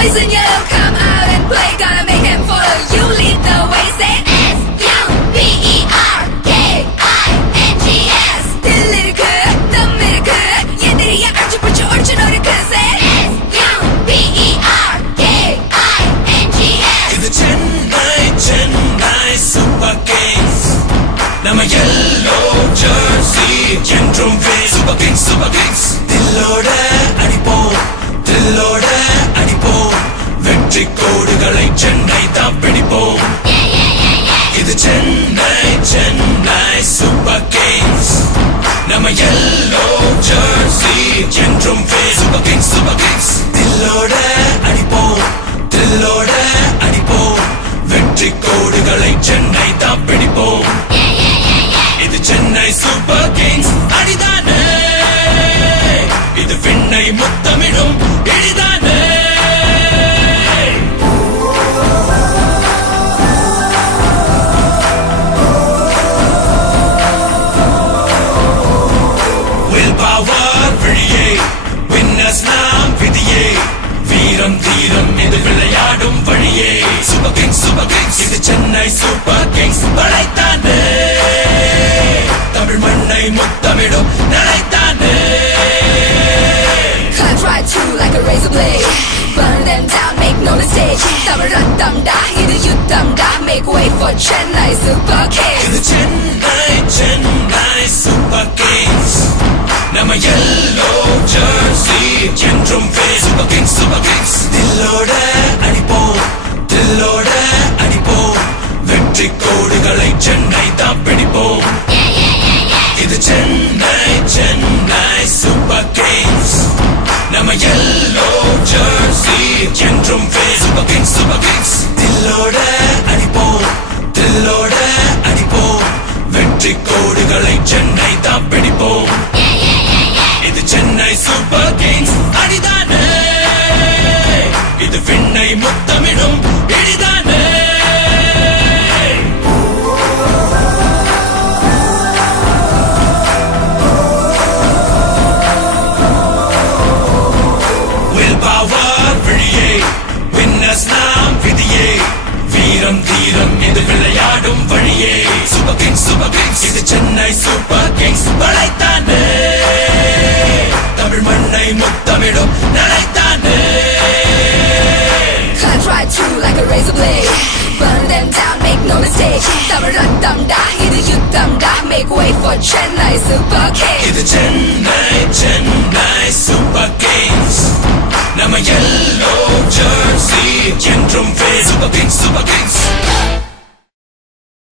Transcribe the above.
boys in yellow come out and play, gonna make them follow you, lead the way, say S-U-B-E-R-K-I-N-G-S. The lyrical, the miracle, 얘들이야 archipelago orchard oracle, say S-U-B-E-R-K-I-N-G-S. இது Chennai Super Kings, நம்ம yellow jersey என்றும் Super Kings, Super Kings. தில்லோட அடிப்போம், தில்லோட அடிப்போம், வெற்றி கோடுகளை சென்னை தான் பிடிப்போம். இது சென்னை Super Kings, நம்ம yellow jersey என்றும் Super Kings, Super Kings. தில்லோட அடிப்போம், தில்லோட அடிப்போம், வெற்றி கோடுகளை சென்னை தான் பிடிப்போம். இது சென்னை Super Kings அடிதானே, இது விண்ணை முத்தமிடும் இடிதானே. Will power விழியே, winners நாம் விதியே, வீரம் தீரம் இது விளையாடும் வழியே. Super Kings, Super Kings, இது சென்னை Super Kings படைத்தானே, தமிழ் மண்ணை முத்தமிடும் நடைத்தானே. Cut right through like a razor blade, burn them down, make no mistake. Tamil ரத்தம்டா, இது யுத்தம்டா, make way for Chennai Super Kings. இது சென்னை Super Kings, நம்ம yellow jersey என்றும் Super Kings, Super Kings. தில்லோட அடிப்போம், தில்லோட அடிப்போம், வெற்றி கோடுகளை சென்னை தான் பிடிப்போம். இது சென்னை Super Kings, நம்ம yellow jersey என்றும் Super Kings, Super Kings. தில்லோட அடிப்போம், தில்லோட அடிப்போம், வெற்றி கோடுகளை சென்னை தான் பிடிப்போம். இது சென்னை Super Kings அடிதானே, இது விண்ணை முத்தமிடும் இடிதானே. Will power விழியே, winners நாம் விதியே, வீரம் தீரம் இது விளையாடும் வழியே. Super Kings, Super Kings, இது சென்னை Super Kings படைத்தானே, தமிழ் மண்ணை முத்தமிடும் நடைத்தானே. Cut right through like a razor blade, burn them down, make no mistake. Tamil ரத்தம்டா, இது யுத்தம்டா, make way for Chennai Super Kings. இது சென்னை Super Kings, நம்ம yellow jersey என்றும் Super Kings, Super Kings.